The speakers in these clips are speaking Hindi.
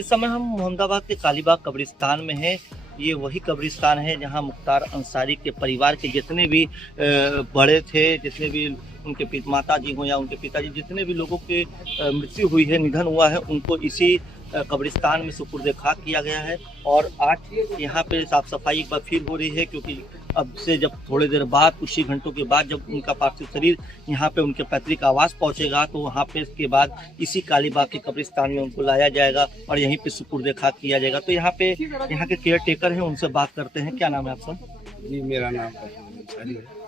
इस समय हम मोहम्मदाबाद के कालीबाग कब्रिस्तान में हैं। ये वही कब्रिस्तान है जहां मुख्तार अंसारी के परिवार के जितने भी बड़े थे, जितने भी उनके माता जी हों या उनके पिताजी, जितने भी लोगों के मृत्यु हुई है, निधन हुआ है, उनको इसी कब्रिस्तान में सुपुर्द खाक किया गया है। और आज यहाँ पे साफ सफाई एक बार फिर हो रही है, क्योंकि अब से जब थोड़ी देर बाद, कुछ ही घंटों के बाद, जब उनका पार्थिव शरीर यहाँ पे उनके पैतृक आवास पहुँचेगा, तो वहाँ पे इसके बाद इसी कालीबाग के कब्रिस्तान में उनको लाया जाएगा और यहीं पे सुपुर्द खाक किया जाएगा। तो यहाँ के केयर टेकर हैं, उनसे बात करते हैं। क्या नाम है आपका? जी, मेरा नाम अंसारी है,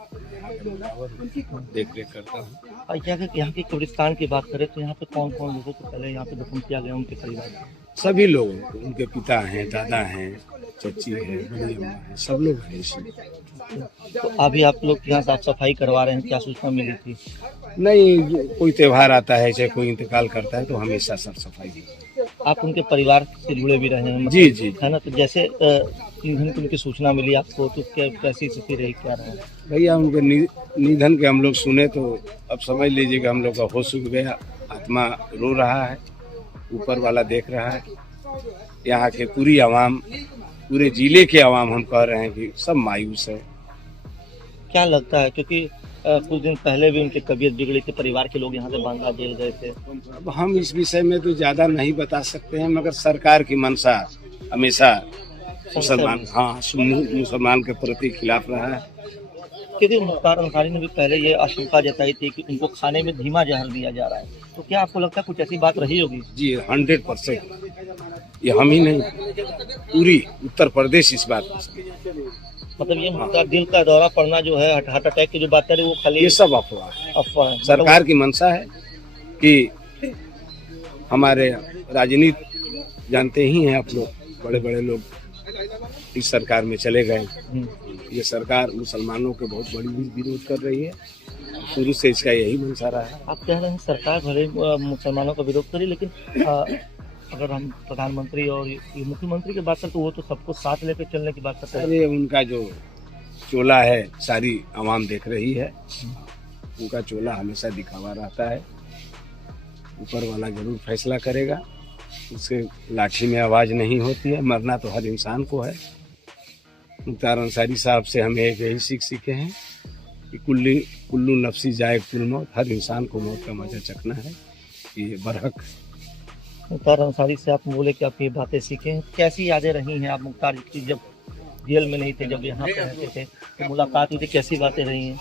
देख रेख करता हूँ। और यहाँ के कब्रिस्तान की बात करें तो यहाँ पे कौन कौन लोगों को पहले यहाँ पे दफन किया गया, उनके परिवार में? सभी लोग, उनके पिता हैं, दादा हैं, चची है, बड़ी अम्मा है, सब लोग हैं इसमें। तो अभी आप लोग यहाँ साफ सफाई करवा रहे हैं, क्या सूचना मिली थी? नहीं, कोई त्योहार आता है, चाहे कोई इंतकाल करता है तो हमेशा साफ सफाई। आप उनके परिवार से जुड़े भी रहे हैं, मतलब, जी जी है ना? तो जैसे निधन की उनकी सूचना मिली आपको, तो कैसी स्थिति रही, क्या रहा? भैया, उनके निधन के हम लोग सुने तो अब समझ लीजिए कि हम लोग का होश उड़ गया, आत्मा रो रहा है, ऊपर वाला देख रहा है। यहाँ के पूरी आवाम, पूरे जिले के आवाम, हम कह रहे हैं कि सब मायूस है। क्या लगता है, क्योंकि कुछ दिन पहले भी उनकी तबीयत बिगड़ी थी, परिवार के लोग यहाँ से बांदा जेल गए थे? अब हम इस विषय में तो ज़्यादा नहीं बता सकते हैं, मगर सरकार की मंशा हमेशा मुसलमान के प्रति खिलाफ रहा है। क्योंकि मुख्तार अंसारी ने भी पहले ये आशंका जताई थी कि उनको खाने में धीमा जहर दिया जा रहा है, तो क्या आपको लगता है कुछ ऐसी बात रही होगी? जी, 100%। ये हम ही नहीं, पूरी उत्तर प्रदेश इस बात को, मतलब ये मुख्तार दिल का दौरा पड़ना जो है, हार्ट अटैक की जो बात करें, वो खाली ये सब अफवाह है। अफवाह है। सरकार की मंशा है कि हमारे राजनीति जानते ही हैं आप लोग, बड़े बड़े लोग इस सरकार में चले गए। ये सरकार मुसलमानों के बहुत बड़ी विरोध कर रही है, शुरू से इसका यही मंशा रहा है। आप कह रहे हैं सरकार भले मुसलमानों का विरोध करी, लेकिन अगर हम प्रधानमंत्री और ये मुख्यमंत्री की बात करें तो वो तो सबको साथ लेकर चलने की बात करते हैं। अरे, उनका जो चोला है सारी आवाम देख रही है, उनका चोला हमेशा दिखावा रहता है। ऊपर वाला जरूर फैसला करेगा, उसके लाठी में आवाज नहीं होती है, मरना तो हर इंसान को है। मुख्तार अंसारी साहब से हमें एक यही सीखे हैं कि कुल्लू नफ्सी जाएकुल मौत, हर इंसान को मौत का मजा चखना है, ये बरहक। मुख्तार अंसारी से आप बोले कि आप ये बातें सीखे हैं, कैसी यादें रही हैं आप मुख्तार की, जब जेल में नहीं थे, जब यहाँ पे रहते थे, तो मुलाकात हुई थी, कैसी बातें रही हैं?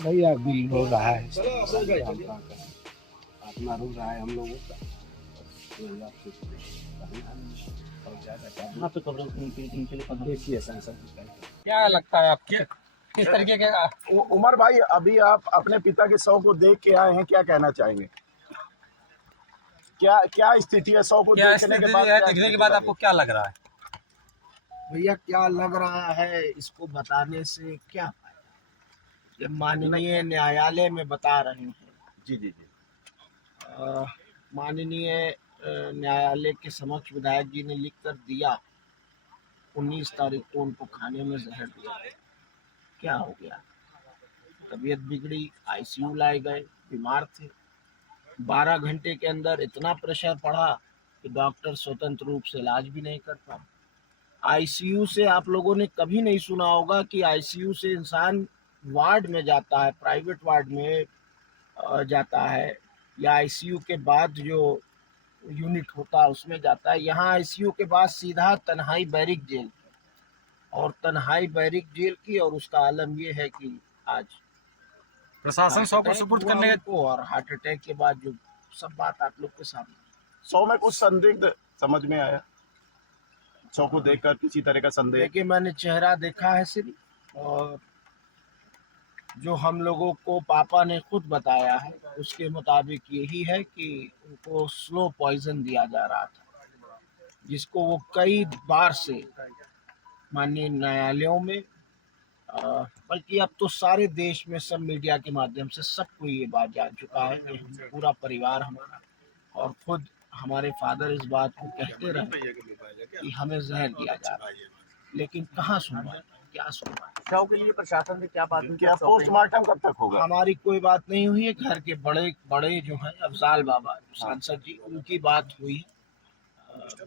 भैया, दिल रो रहा है, आत्मा रो रहा है हम लोगों का। यहाँ पे खबरें उनके लिए देखिए संसद क्या लगता है आपको, किस तरीके के? उमर भाई, अभी आप अपने पिता के शव को देख के आए हैं, क्या कहना चाहेंगे? क्या स्थिति है शव को देखने के बाद आपको क्या लग रहा है? भैया, क्या लग रहा है इसको बताने से क्या फायदा, जब माननीय न्यायालय में बता रहे हैं। जी जी जी। माननीय न्यायालय के समक्ष विधायक जी ने लिख कर दिया, 19 तारीख को उनको खाने में जहर दिया। क्या हो गया? तबीयत बिगड़ी, आईसीयू लाए गए, बीमार थे। 12 घंटे के अंदर इतना प्रेशर पड़ा कि डॉक्टर स्वतंत्र रूप से इलाज भी नहीं कर पाए। आईसीयू से आप लोगों ने कभी नहीं सुना होगा कि आईसीयू से इंसान वार्ड में जाता है, प्राइवेट वार्ड में जाता है, या आईसीयू के बाद जो यूनिट होता है उसमें जाता है। यहाँ आईसीयू के बाद सीधा तन्हाई बैरिक जेल, और तन्हाई बैरिक जेल की, और उसका आलम ये है कि आज प्रशासन शव को सुपुर्द करने को, और हार्ट अटैक के बाद जो सब बात आप लोग के सामने। शव में कुछ संदिग्ध समझ में आया? शव को देखकर किसी तरह का संदेह? देखिए, मैंने चेहरा देखा है सिर्फ, और जो हम लोगों को पापा ने खुद बताया है उसके मुताबिक यही है कि उनको स्लो पॉइजन दिया जा रहा था, जिसको वो कई बार से माननीय न्यायालयों में, बल्कि अब तो सारे देश में सब मीडिया के माध्यम से सबको ये बात जान चुका है कि पूरा परिवार हमारा और खुद हमारे फादर इस बात को कहते रहे कि हमें जहर दिया जा रहा है, लेकिन कहाँ सुनवाई, क्या सुनवाई? शव के लिए प्रशासन से क्या बात हुई? क्या पोस्टमार्टम कब तक होगा? हमारी कोई बात नहीं हुई है। घर के बड़े जो हैं, अफजाल बाबा सांसद जी, उनकी बात हुई।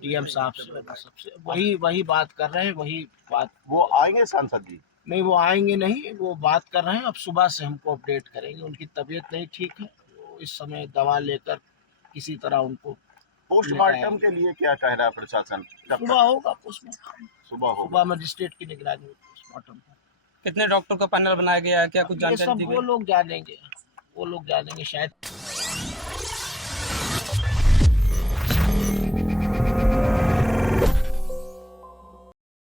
डीएम साहब से सबसे वही बात कर रहे हैं, वही बात। वो आएंगे सांसद जी? नहीं, वो आएंगे नहीं, वो बात कर रहे हैं, अब सुबह से हमको अपडेट करेंगे। उनकी तबीयत नहीं ठीक है, वो इस समय दवा लेकर किसी तरह उनको पोस्टमार्टम के लिए क्या कह रहा है प्रशासन? कब सुबह होगा पोस्टमार्टम, सुबह होगा? सुबह मजिस्ट्रेट की निगरानी में पोस्टमार्टम। कितने डॉक्टर का पैनल बनाया गया है, क्या कुछ ये जानकारी सब दी वो गई? लोग जानेंगे, वो लोग जानेंगे शायद।